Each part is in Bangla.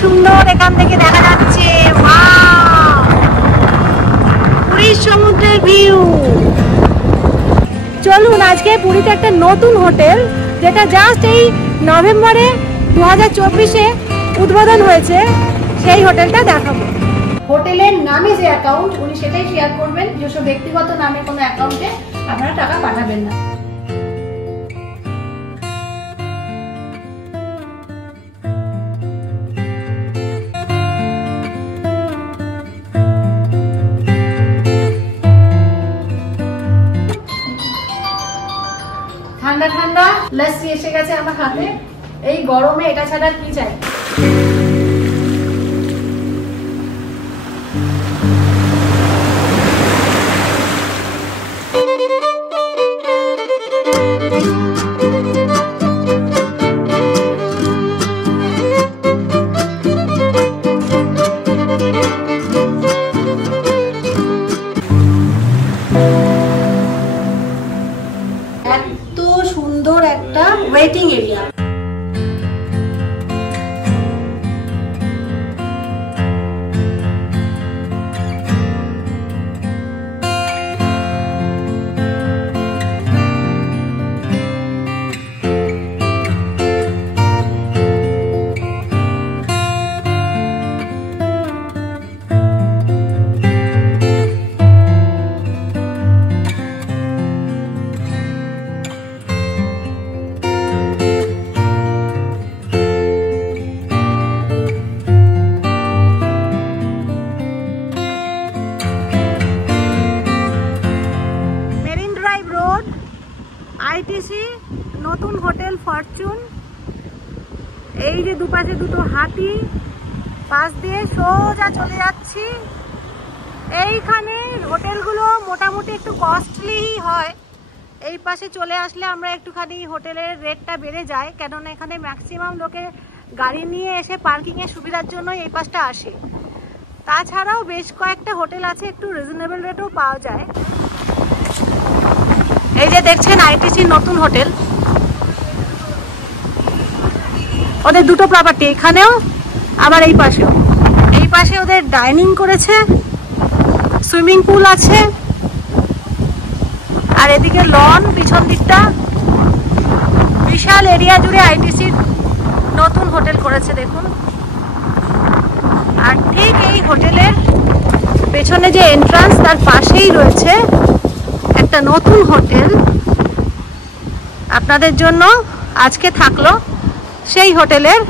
সুন্দর এখান থেকে দেখা যাচ্ছে, পুরীর সমুদ্রের ভিউ। চলুন আজকে পুরীতে একটা নতুন হোটেল, যেটা জাস্ট এই নভেম্বরে 2024-এ উদ্বোধন হয়েছে, সেই হোটেলটা দেখাবো। হোটেলের নামে যে অ্যাকাউন্ট, উনি সেটাই শেয়ার করবেন। যেসব ব্যক্তিগত নামে কোনো অ্যাকাউন্টে আপনারা টাকা পাঠাবেন না। ঠান্ডা ঠান্ডা লস্যি এসে গেছে আমার হাতে। এই গরমে এটা ছাড়া কি চাই। এত সুন্দর একটা ওয়েটিং এরিয়া। আইটিসি নতুন হোটেল ফরচুন। এই যে দুপাশে দুটো হাতি, পাশ দিয়ে সোজা চলে যাচ্ছি। এইখানে হোটেলগুলো মোটামুটি একটু কস্টলি হয়। এই পাশে চলে আসলে আমরা একটুখানি হোটেলের রেটটা বেড়ে যায়, কেননা এখানে ম্যাক্সিমাম লোকে গাড়ি নিয়ে এসে পার্কিংয়ের সুবিধার জন্য এই পাশটা আসে। তাছাড়াও বেশ কয়েকটা হোটেল আছে, একটু রিজনেবল রেটেও পাওয়া যায়। এই যে দেখছেন আইটিসি নতুন হোটেল, ওদের দুটো প্রপার্টি, এখানেও আবার এই পাশেও। এই পাশে ওদের ডাইনিং করেছে, সুইমিং পুল আছে, আর এদিকে লন পিছন দিকটা। বিশাল এরিয়া জুড়ে আইটিসির নতুন হোটেল করেছে দেখুন। আর ঠিক এই হোটেলের পেছনে যে এন্ট্রান্স, তার পাশেই রয়েছে একটা নতুন হোটেল। আপনাদের জন্য আজকে থাকলো সেই হোটেলের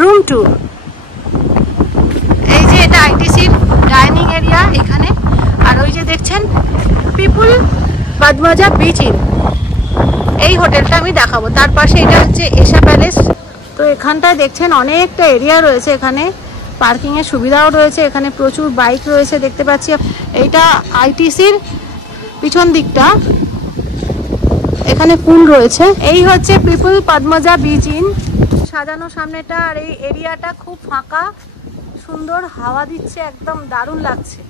রুম ট্যুর। এই যে এটা আইটিসির ডাইনিং এরিয়া এখানে, আর ওই যে দেখছেন পিপুল পদ্মজা বিচ ইন, এই হোটেলটা আমি দেখাবো। তার পাশে এটা হচ্ছে এশা প্যালেস। তো এখানটায় দেখছেন অনেকটা এরিয়া রয়েছে, এখানে পার্কিং এর সুবিধাও রয়েছে, এখানে প্রচুর বাইক রয়েছে দেখতে পাচ্ছি। এইটা আইটিসির পিছন দিকটা, এখানে পুল রয়েছে। এই হচ্ছে পিপুল পদ্মজা বিচ ইন, সাজানো সামনেটা। আর এই এরিয়াটা খুব ফাঁকা, সুন্দর হাওয়া দিচ্ছে, একদম দারুণ লাগছে।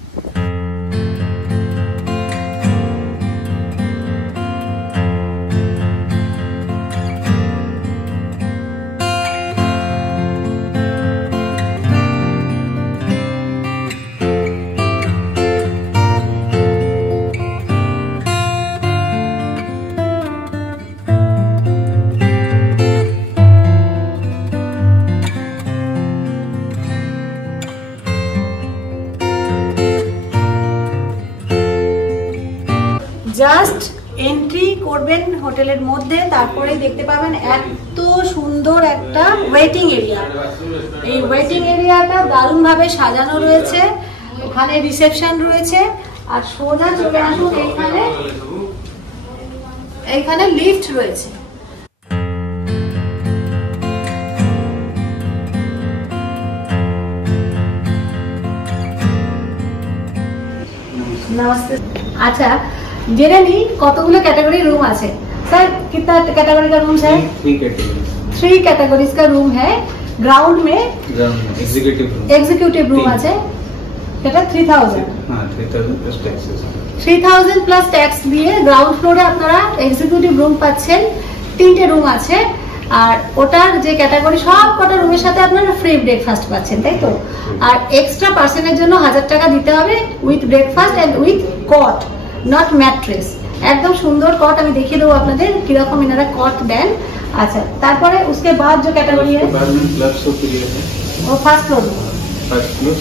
জাস্ট এন্ট্রি করবেন হোটেলের মধ্যে, তারপরে দেখতে পাবেন এত সুন্দর একটা ওয়েটিং এরিয়া। এই ওয়েটিং এরিয়াটা দারুণ ভাবে সাজানো রয়েছে, ওখানে রিসেপশন রয়েছে। আর সোজা চলে আসুন, এইখানে লিফট রয়েছে। नमस्ते। अच्छा जेने नी कतगुलो कैटेगरी रूम আছে सर, कितना कैटेगरी का रूम्स है? 3 कैटेगरीज का रूम है। ग्राउंड में एग्जीक्यूटिव रूम আছে, এটা 3000। हां 3000 প্লাস ট্যাক্সেস, 3000 প্লাস ট্যাক্স দিয়ে গ্রাউন্ড ফ্লোরে আপনারা এক্সিকিউটিভ রুম পাচ্ছেন। 3টে রুম আছে, আর ওটার যে ক্যাটাগরি সব কটা রুমের সাথে আপনারা ফ্রি ব্রেকফাস্ট পাচ্ছেন, তাই তো? আর এক্সট্রা পার্সনের জন্য 1000 টাকা দিতে হবে with breakfast and with cot, not mattress. একদম সুন্দর কট, আমি দেখিয়ে দেবো আপনাদের কিরকম এনারা কট দেন। আচ্ছা, তারপরে उसके बाद जो कैटेगरी है वो first floor, first floor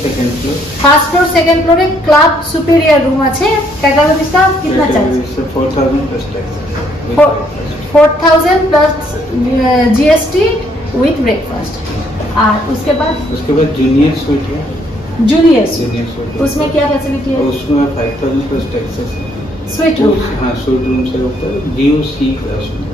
second floor में क्लब सुपीरियर रूम আছে। कैटेगरीज का कितना charge? 4000 plus GST with breakfast. और उसके बाद जूनियर स्वीट है। जूनियर स्वीट, उसमें क्या फैसिलिटी है? उसमें 5000 प्लस टैक्सेस है। स्वीट रूम, हाँ स्वीट रूम से ऊपर व्यू सी क्लास में।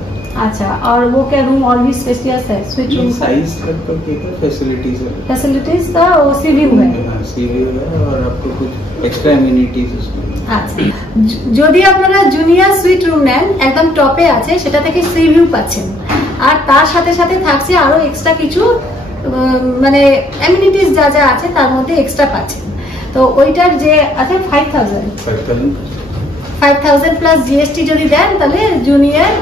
अच्छा, और वो क्या रूम और भी स्पेशियस है? स्वीट रूम साइज तक पर क्या फैसिलिटीज है? फैसिलिटीज का वो सी व्यू है। हाँ सी व्यू है और आपको कुछ एक्स्ट्रा एमिनिटीज उसमें। আচ্ছা, যদি আপনারা জুনিয়র সুইট রুম নেন একদম টপে আছে, সেটা থেকে সি ভিউ পাচ্ছেন। আর তার সাথে সাথে থাকছে আরো এক্সট্রা কিছু মানে এমিনিটিস যা যা আছে তার মধ্যে এক্সট্রা পাচ্ছেন। তো ওইটার যে আছে 5000 প্লাস জিএসটি যদি দেন তাহলে জুনিয়র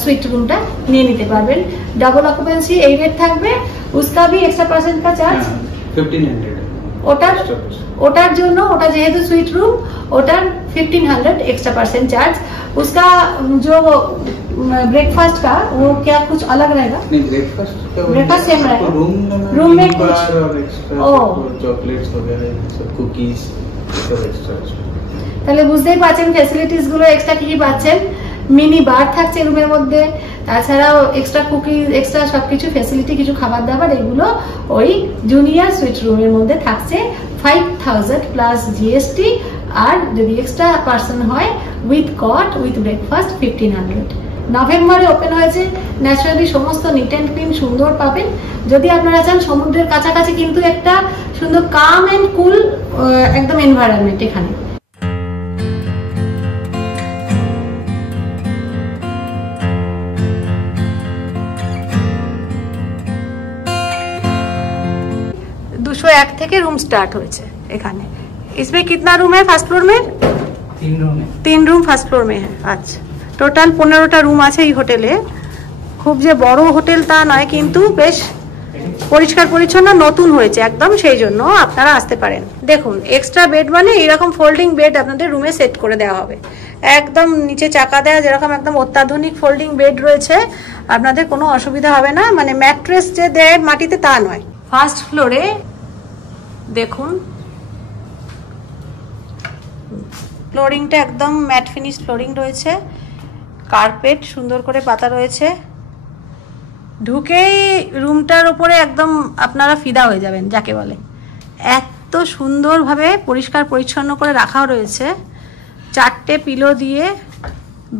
সুইট রুমটা নিয়ে নিতে পারবেন। ডাবল অকুপেন্সি এই রেট থাকবে, उसका भी एक्स्ट्रा परसेंट का चार्ज 1500। ওটার জন্য, ওটা যেহেতু সুইট রুম, ওটার 1500 एक्स्ट्रा परसेंट चार्ज। उसका जो ब्रेकफास्ट का वो क्या कुछ अलग रहेगा? नहीं, ब्रेकफास्ट सेम रहेगा। रूम में कुछ और एक्स्ट्रा चॉकलेट्स वगैरह सब, कुकीज सब एक्स्ट्रा। তাহলে বুঝতেই পারছেন ফ্যাসিলিটিস গুলো এক্সট্রা কি কি পাচ্ছেন। মিনি বার থাকছে রুমের মধ্যে, তাছাড়াও এক্সট্রা কুকিজ, এক্সট্রা সবকিছু ফ্যাসিলিটি, কিছু খাবার দাবার, এগুলো ওই জুনিয়র সুইট রুমের মধ্যে থাকছে 5000 প্লাস জিএসটি। আর যদি এক্সট্রা পার্সন হয় উইথ কট উইথ ব্রেকফাস্ট 1500। নভেম্বরে ওপেন হয়েছে, ন্যাচারালি সমস্ত নিট অ্যান্ড ক্লিন সুন্দর পাবেন। যদি আপনারা চান সমুদ্রের কাছাকাছি কিন্তু একটা সুন্দর কাম এন্ড কুল একদম এনভায়রনমেন্ট এখানে। एक থেকে रूम स्टार्ट হয়েছে এখানে। इसमें कितना रूम है फर्स्ट फ्लोर में? 3 रूम है। 3 रूम फर्स्ट फ्लोर में है। अच्छा, টোটাল 15টা রুম আছে এই হোটেলে। খুব যে বড় হোটেল তা নয়, কিন্তু বেশ পরিষ্কার পরিচ্ছন্ন, নতুন হয়েছে একদম, সেই জন্য আপনারা আসতে পারেন। দেখুন, এক্সট্রা বেড মানে এরকম ফোল্ডিং বেড আপনাদের রুমে সেট করে দেওয়া হবে। একদম নিচে চাকা দেওয়া, যেরকম একদম অত্যাধুনিক ফোল্ডিং বেড রয়েছে, আপনাদের কোনো অসুবিধা হবে না। মানে ম্যাট্রেস যে দেয় মাটিতে তা নয়। ফার্স্ট ফ্লোরে দেখুন ফ্লোরিংটা একদম ম্যাট ফিনিশ ফ্লোরিং রয়েছে, কার্পেট সুন্দর করে পাতা রয়েছে। ঢুকেই রুমটার উপরে একদম আপনারা ফিদা হয়ে যাবেন যাকে বলে। এত সুন্দরভাবে পরিষ্কার পরিচ্ছন্ন করে রাখা রয়েছে। 4টে পিলো দিয়ে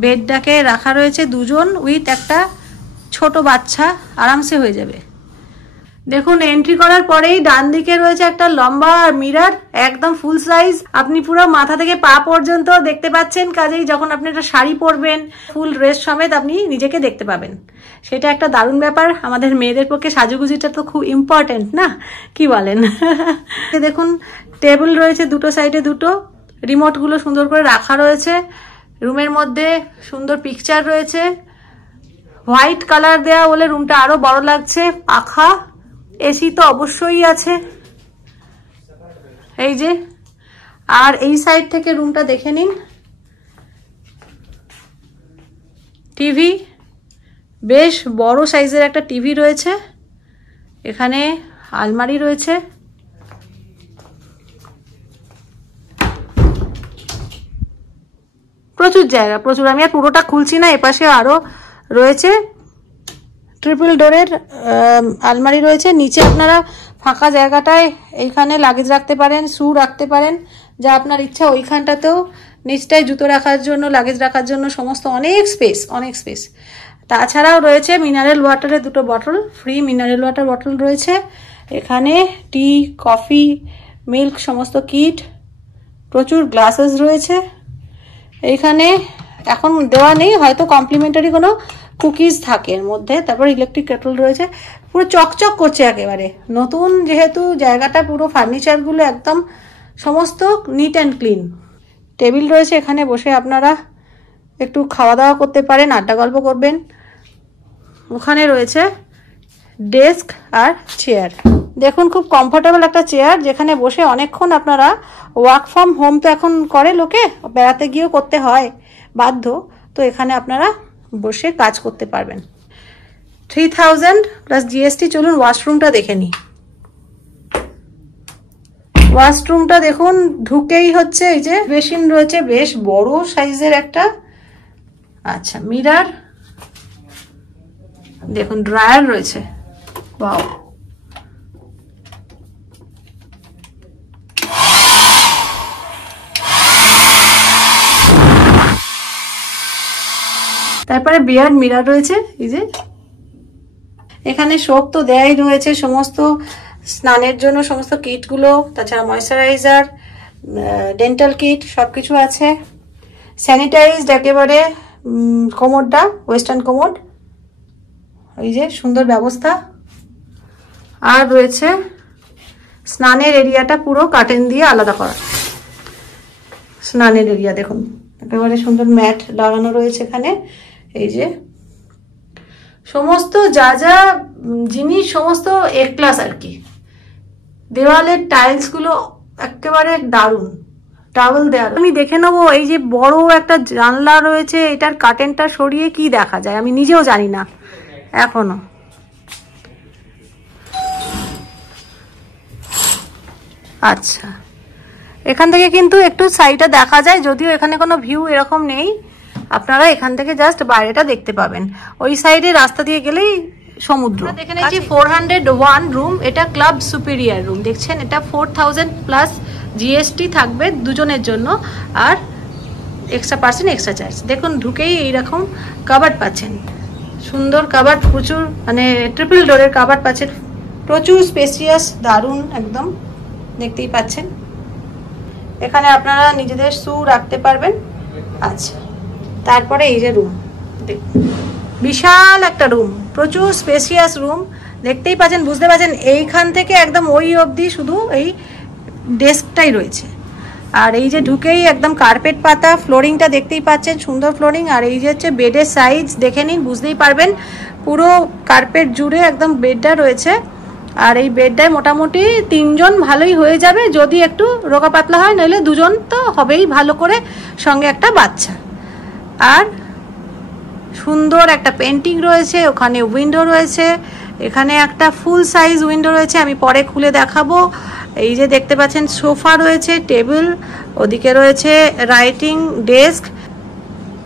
বেডটাকে রাখা রয়েছে, 2জন উইথ একটা ছোট বাচ্চা আরামসে হয়ে যাবে। দেখুন, এন্ট্রি করার পরেই ডান দিকে রয়েছে একটা লম্বা মিরর, একদম ফুল সাইজ। আপনি পুরো মাথা থেকে পা পর্যন্ত দেখতে পাচ্ছেন। কাজেই যখন আপনি একটা শাড়ি পরবেন, ফুল ড্রেস সমেত আপনি নিজেকে দেখতে পাবেন। সেটা একটা দারুণ ব্যাপার। আমাদের মেয়েদের পক্ষে সাজুগুজিটা তো খুব ইম্পর্টেন্ট না, কি বলেন? দেখুন, টেবিল রয়েছে দুটো সাইডে, দুটো রিমোট গুলো সুন্দর করে রাখা রয়েছে। রুমের মধ্যে সুন্দর পিকচার রয়েছে, হোয়াইট কালার দেওয়া বলে রুমটা আরো বড় লাগছে। পাখা, এসি তো অবশ্যই আছে এই যে। আর এই সাইড থেকে রুমটা দেখে নিন, টিভি, বেশ বড় সাইজের একটা টিভি রয়েছে। এখানে আলমারি রয়েছে, প্রচুর জায়গা, প্রচুর। আমি আর পুরোটা খুলছি না, এপাশে আরো রয়েছে। ট্রিপল ডোরের আলমারি রয়েছে। নিচে আপনারা ফাঁকা জায়গাটায় এইখানে লাগেজ রাখতে পারেন, শু রাখতে পারেন, যা আপনার ইচ্ছা। ওইখানটাতেও নিচটায় জুতো রাখার জন্য, লাগেজ রাখার জন্য সমস্ত অনেক স্পেস, অনেক স্পেস। তাছাড়াও রয়েছে মিনারেল ওয়াটারের 2টো bottle, free mineral water bottle রয়েছে এখানে। টি, কফি, মিল্ক সমস্ত কিট, প্রচুর গ্লাসেস রয়েছে এইখানে। এখন দেওয়া নেই, হয়তো কমপ্লিমেন্টারি কোনো কুকিজ থাকে এর মধ্যে। তারপর ইলেকট্রিক কেটল রয়েছে, পুরো চকচক করছে একেবারে নতুন, যেহেতু জায়গাটা পুরো ফার্নিচারগুলো একদম সমস্ত নিট অ্যান্ড ক্লিন। টেবিল রয়েছে, এখানে বসে আপনারা একটু খাওয়া দাওয়া করতে পারেন, আড্ডা গল্প করবেন। ওখানে রয়েছে ডেস্ক আর চেয়ার। দেখুন খুব কমফোর্টেবল একটা চেয়ার, যেখানে বসে অনেকক্ষণ আপনারা ওয়ার্ক ফ্রম হোম তো এখন করে লোকে, বেড়াতে গিয়েও করতে হয় বাধ্য, তো এখানে আপনারা বসে কাজ করতে পারবেন। 3000 প্লাস জিএসটি। চলুন ওয়াশরুমটা দেখে নিই। ওয়াশরুমটা দেখুন, ঢুকেই হচ্ছে এই যে বেসিন রয়েছে, বেশ বড় সাইজের একটা। আচ্ছা, মিরর দেখুন, ড্রায়ার রয়েছে। ওয়াও, তারপরে বিয়ার্ড মিরর রয়েছে। এই যে এখানে সোপ তো দেয়াই রয়েছে, সমস্ত স্নানের জন্য সমস্ত কিটগুলো, তাছাড়া ময়শ্চারাইজার, ডেন্টাল কিট সবকিছু আছে। স্যানিটাইজড একেবারে কোমোডটা, ওয়েস্টার্ন কোমোড। এই যে সুন্দর ব্যবস্থা। আর রয়েছে স্নানের এরিয়াটা পুরো কার্টেন দিয়ে আলাদা করা। স্নানের এরিয়া দেখুন, একেবারে সুন্দর ম্যাট লাগানো রয়েছে এখানে। এই যে সমস্ত যা যা জিনিস সমস্ত এ ক্লাস আর কি। দেওয়ালের টাইলস গুলো একেবারে দারুণ, টাওয়েল দেওয়া। আমি দেখে নেবো, এই যে বড় একটা জানলা রয়েছে, এটার কার্টেনটা সরিয়ে কি দেখা যায় আমি নিজেও জানি না এখনো। আচ্ছা, এখান থেকে কিন্তু একটু সাইডটা দেখা যায়, যদিও এখানে কোনো ভিউ এরকম নেই। আপনারা এখান থেকে জাস্ট বাইরেটা দেখতে পাবেন। ওই সাইডে রাস্তা দিয়ে গেলেই সমুদ্র। দেখে নিচ্ছি 401 রুম, এটা ক্লাব সুপিরিয়ার রুম। দেখছেন, এটা 4000 প্লাস জিএসটি থাকবে দুজনের জন্য, আর এক্সট্রা এক্সট্রা চার্জ। দেখুন ঢুকেই এইরকম কাবার্ড পাচ্ছেন, সুন্দর কাবার্ড, প্রচুর মানে ট্রিপল ডোরের কাবার্ড পাচ্ছেন, প্রচুর স্পেসিয়াস, দারুণ একদম, দেখতেই পাচ্ছেন। এখানে আপনারা নিজেদের শু রাখতে পারবেন। আচ্ছা, তারপরে এই যে রুম, বিশাল একটা রুম, প্রচুর স্পেসিয়াস রুম, দেখতেই পাচ্ছেন, বুঝতে পারছেন। এইখান থেকে একদম ওই অবধি শুধু এই ডেস্কটাই রয়েছে। আর এই যে ঢুকেই একদম কার্পেট পাতা, ফ্লোরিংটা দেখতেই পাচ্ছেন, সুন্দর ফ্লোরিং। আর এই যে হচ্ছে বেডের সাইজ দেখে নিন, বুঝতেই পারবেন, পুরো কার্পেট জুড়ে একদম বেডটা রয়েছে। আর এই বেডটায় মোটামুটি 3 জন ভালোই হয়ে যাবে, যদি একটু রোগা পাতলা হয়, নইলে 2 জন তো হবেই ভালো করে, সঙ্গে একটা বাচ্চা। আর সুন্দর একটা পেন্টিং রয়েছে, ওখানে উইন্ডো রয়েছে, এখানে একটা ফুল সাইজ উইন্ডো রয়েছে, আমি পরে খুলে দেখাবো। এই যে দেখতে পাচ্ছেন সোফা রয়েছে, টেবিল, ওদিকে রয়েছে writing desk,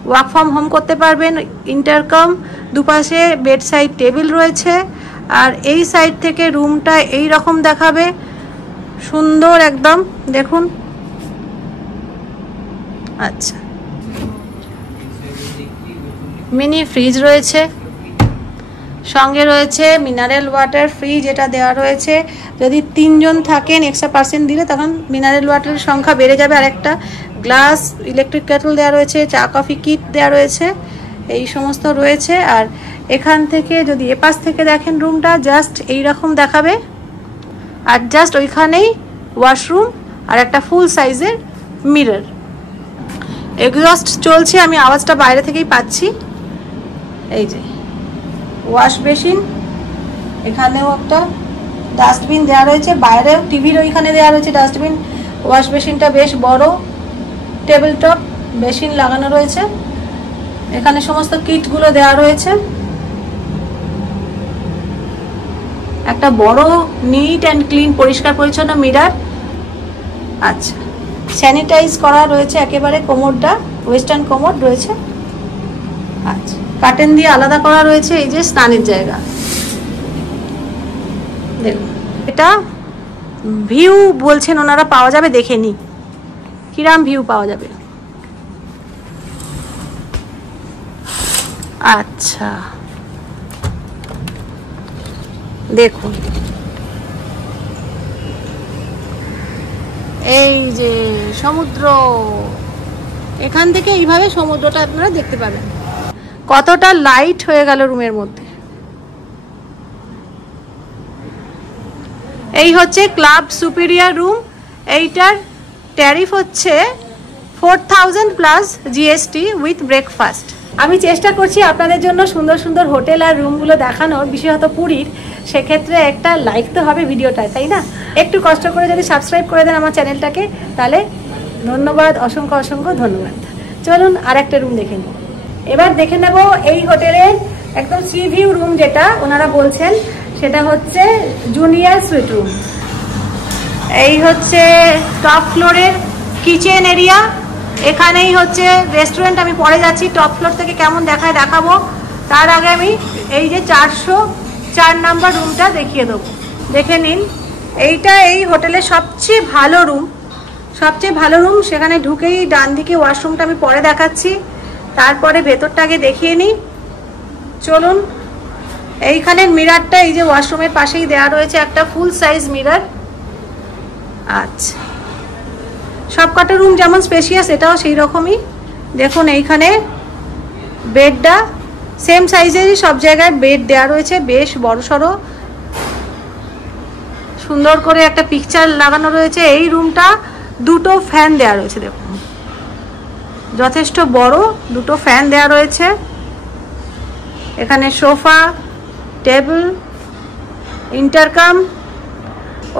work from home করতে পারবেন, ইন্টারকম, দুপাশে বেড সাইড টেবিল রয়েছে। আর এই সাইড থেকে রুমটা এই রকম দেখাবে, সুন্দর একদম, দেখুন। আচ্ছা, মিনি ফ্রিজ রয়েছে, সঙ্গে রয়েছে মিনারেল ওয়াটার ফ্রিজ, এটা দেওয়া রয়েছে। যদি 3 জন থাকেন এক্সট্রা দিলে তখন মিনারেল ওয়াটারের সংখ্যা বেড়ে যাবে। আর একটা গ্লাস ইলেকট্রিক কেটল দেওয়া রয়েছে, চা কফি কিট দেওয়া রয়েছে, এই সমস্ত রয়েছে। আর এখান থেকে যদি এপাশ থেকে দেখেন রুমটা জাস্ট এইরকম দেখাবে। আর জাস্ট ওইখানেই ওয়াশরুম আর একটা ফুল সাইজের মিরর। এক্সস্ট চলছে, আমি আওয়াজটা বাইরে থেকেই পাচ্ছি। এই যে ওয়াশ বেসিন, এখানেও একটা ডাস্টবিন দেওয়া রয়েছে, বাইরেও টিভির ওইখানে দেওয়া রয়েছে ডাস্টবিন। ওয়াশ বেসিনটা বেশ বড়, টেবিল টপ বেসিন লাগানো রয়েছে, এখানে সমস্ত কিটগুলো দেওয়া রয়েছে। একটা বড় নিট অ্যান্ড ক্লিন, পরিষ্কার পরিচ্ছন্ন মিরর। আচ্ছা, স্যানিটাইজ করা রয়েছে একেবারে, কোমোডটা ওয়েস্টার্ন কোমোড রয়েছে। আচ্ছা, কার্টেন দিয়ে আলাদা করা রয়েছে এই যে স্নানের জায়গা। দেখুন, এটা ভিউ বলছেন ওনারা পাওয়া যাবে, দেখে নি কিরাম ভিউ পাওয়া যাবে। আচ্ছা, দেখুন এই যে সমুদ্র, এখান থেকে এইভাবে সমুদ্রটা আপনারা দেখতে পাবেন। কতটা লাইট হয়ে গেল রুমের মধ্যে। এই হচ্ছে ক্লাব সুপিরিয়ার রুম, এইটার ট্যারিফ হচ্ছে 4000 প্লাস জিএসটি উইথ ব্রেকফাস্ট। আমি চেষ্টা করছি আপনাদের জন্য সুন্দর সুন্দর হোটেল আর রুমগুলো দেখানোর, বিশেষত পুরীর। সেক্ষেত্রে একটা লাইক তো হবে ভিডিওটায়, তাই না? একটু কষ্ট করে যদি সাবস্ক্রাইব করে দেন আমার চ্যানেলটাকে, তাহলে ধন্যবাদ, অসংখ্য অসংখ্য ধন্যবাদ। চলুন আর একটা রুম দেখে নিই। এবার দেখে নেব এই হোটেলের একদম সি ভিউ রুম, যেটা ওনারা বলছেন সেটা হচ্ছে জুনিয়র সুইট রুম। এই হচ্ছে টপ ফ্লোরের কিচেন এরিয়া, এখানেই হচ্ছে রেস্টুরেন্ট। আমি পরে যাচ্ছি, টপ ফ্লোর থেকে কেমন দেখায় দেখাবো। তার আগে আমি এই যে 404 নাম্বার রুমটা দেখিয়ে দেবো, দেখে নিন। এইটা এই হোটেলের সবচেয়ে ভালো রুম, সবচেয়ে ভালো রুম। সেখানে ঢুকেই ডান দিকে ওয়াশরুমটা আমি পরে দেখাচ্ছি, তারপরে ভেতরটাকে দেখিয়ে নিই। চলুন। এইখানের মিরারটা এই যে ওয়াশরুমের পাশেই দেওয়া রয়েছে একটা ফুল সাইজ মিরার। আচ্ছা, সবকটা রুম যেমন স্পেশিয়াস, এটাও সেই রকমই। দেখুন এইখানে বেডটা সেম সাইজেরই, সব জায়গায় বেড দেওয়া রয়েছে, বেশ বড়সড়, সুন্দর করে একটা পিকচার লাগানো রয়েছে। এই রুমটা দুটো ফ্যান দেওয়া রয়েছে, দেখুন যথেষ্ট বড়, দুটো ফ্যান দেওয়া রয়েছে। এখানে সোফা, টেবিল, ইন্টারকাম,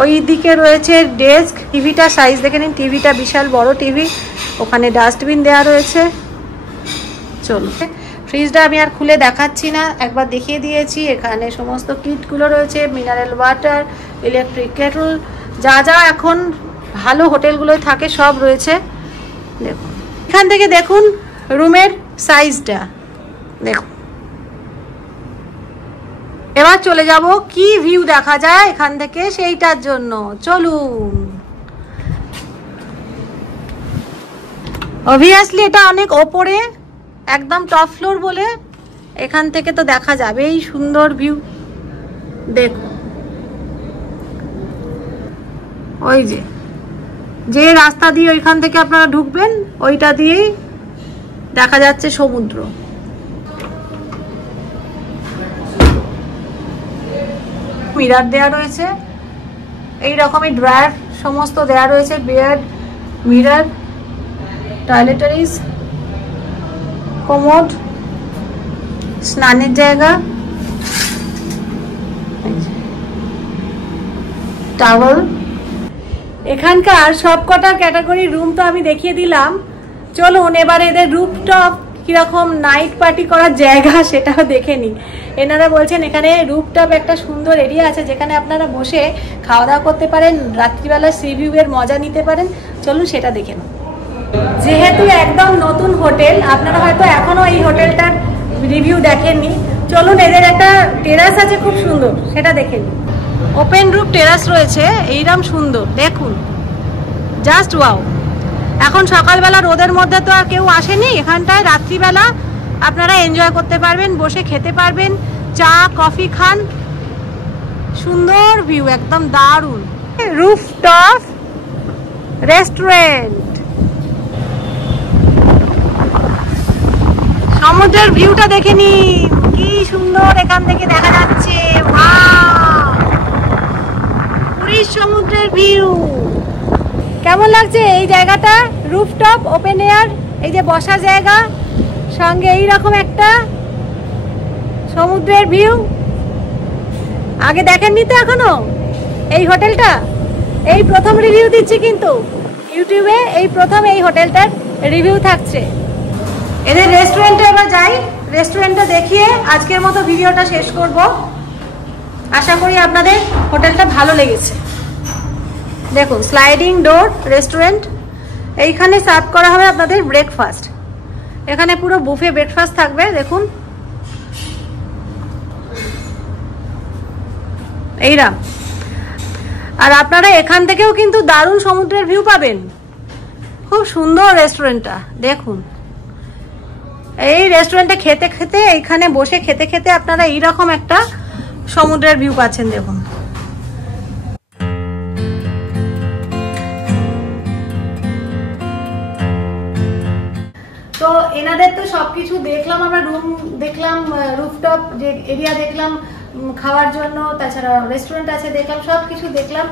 ওই দিকে রয়েছে ডেস্ক। টিভিটা সাইজ দেখে নিন, টিভিটা বিশাল বড় টিভি। ওখানে ডাস্টবিন দেওয়া রয়েছে। চলুন, ফ্রিজটা আমি আর খুলে দেখাচ্ছি না, একবার দেখিয়ে দিয়েছি। এখানে সমস্ত কিটগুলো রয়েছে, মিনারেল ওয়াটার, ইলেকট্রিক কেটল, যা যা এখন ভালো হোটেলগুলোয় থাকে সব রয়েছে। দেখুন এখান থেকে দেখুন রুমের সাইজটা, দেখুন। এবার চলে যাব কি ভিউ দেখা যায় এখান থেকে সেইটার জন্য। চলুন। অবভিয়াসলি এটা অনেক ওপরে, একদম টপ ফ্লোর বলে এখান থেকে তো দেখা যাবে এই সুন্দর ভিউ। দেখুন ওই যে রাস্তা দিয়ে ওইখান থেকে আপনারা ঢুকবেন, ওইটা দিয়েই দেখা যাচ্ছে সমুদ্র। মিরার দেয়া রয়েছে, এই রকমই ড্রয়ার সমস্ত দেয়া রয়েছে, বেড, মিরার, টয়লেটারিজ, কোমোড, স্নানের জায়গা, টাওয়েল। এখানকার সবকটা ক্যাটাগরি রুম তো আমি দেখিয়ে দিলাম। চলুন এবার এদের রুফটপ কিরকম নাইট পার্টি করার জায়গা সেটাও দেখে নিই। এনারা বলছেন এখানে রুফটপ একটা সুন্দর এরিয়া আছে, যেখানে আপনারা বসে খাওয়া দাওয়া করতে পারেন, রাত্রিবেলা সি ভিউ এর মজা নিতে পারেন। চলুন সেটা দেখে নিই। যেহেতু একদম নতুন হোটেল, আপনারা হয়তো এখনো এই হোটেলটার রিভিউ দেখেননি। চলুন, এদের একটা টেরাস আছে খুব সুন্দর, সেটা দেখে নিই। ওপেন রুফ টেরাস রয়েছে, এইরকম সুন্দর, দেখুন জাস্ট ওয়াও। এখন সকালবেলা রোদের মধ্যে তো আর কেউ আসেনি এখানটায়, রাত্রিবেলা আপনারা এনজয় করতে পারবেন, বসে খেতে পারবেন, চা কফি খান, সুন্দর ভিউ, একদম দারুণ। রুফটপ রেস্টুরেন্ট, সমুদ্রের ভিউটা দেখে নিন, কি সুন্দর এখান থেকে দেখা যাচ্ছে। ওয়াও, পুরীর সমুদ্রের ভিউ কেমন লাগছে এই জায়গাটা? রুফটপ ওপেন এয়ার, এই যে বসার জায়গা, সঙ্গে এইরকম একটা সমুদ্রের ভিউ। আগে দেখেননি তো এখনো এই হোটেলটা? এই প্রথম রিভিউ দিচ্ছি কিন্তু ইউটিউবে, এই প্রথম এই হোটেলটার রিভিউ থাকছে। এদের রেস্টুরেন্টে এবার যাই, রেস্টুরেন্টটা দেখিয়ে আজকের মতো ভিডিওটা শেষ করব। আশা করি আপনাদের হোটেলটা ভালো লেগেছে। দেখুন স্লাইডিং ডোর রেস্টুরেন্ট, এইখানে সার্ভ করা হবে আপনাদের ব্রেকফাস্ট। এখানে পুরো বুফে ব্রেকফাস্ট থাকবে, দেখুন এইরা। আর আপনারা এখান থেকেও কিন্তু দারুণ সমুদ্রের ভিউ পাবেন। খুব সুন্দর রেস্টুরেন্টটা, দেখুন। এই রেস্টুরেন্টে খেতে খেতে, এইখানে বসে খেতে খেতে আপনারা এইরকম একটা সমুদ্রের ভিউ পাচ্ছেন, দেখুন। তো এনাদের তো সবকিছু দেখলাম, আমরা রুম দেখলাম, রুফটপ যে এরিয়া দেখলাম খাওয়ার জন্য, তাছাড়া রেস্টুরেন্ট আছে দেখলাম, সবকিছু দেখলাম।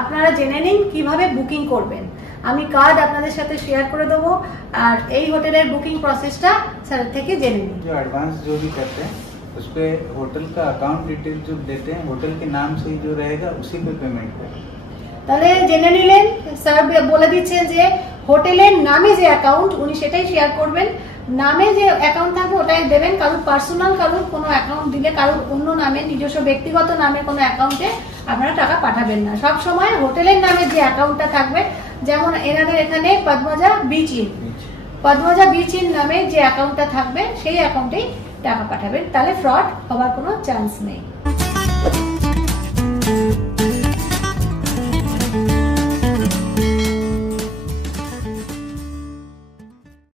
আপনারা জেনে নিন কিভাবে বুকিং করবেন। আমি কার্ড আপনাদের সাথে শেয়ার করে দেবো। আর এই হোটেলের বুকিং প্রসেসটা স্যারের থেকে জেনে নিই। जो एडवांस जो भी करते हैं उस पे होटल का अकाउंट डिटेल जो देते हैं होटल के नाम से ही जो रहेगा उसी पे पेमेंट करें। তাহলে জেনে নিলেন, স্যার বলে দিচ্ছেন যে হোটেলের নামে যে অ্যাকাউন্ট উনি সেটাই শেয়ার করবেন, নামে যে অ্যাকাউন্ট থাকবে ওটাই দেবেন। কারোর পার্সোনাল কারোর কোনো অ্যাকাউন্ট দিলে কারোর অন্য নামে নিজস্ব ব্যক্তিগত নামে কোনো অ্যাকাউন্টে আপনারা টাকা পাঠাবেন না। সব সময় হোটেলের নামে যে অ্যাকাউন্টটা থাকবে, যেমন এনাদের এখানে Padmaja beach in, Padmaja beach in নামে যে অ্যাকাউন্টটা থাকবে সেই অ্যাকাউন্টেই টাকা পাঠাবেন, তাহলে ফ্রড হবার কোনো চান্স নেই।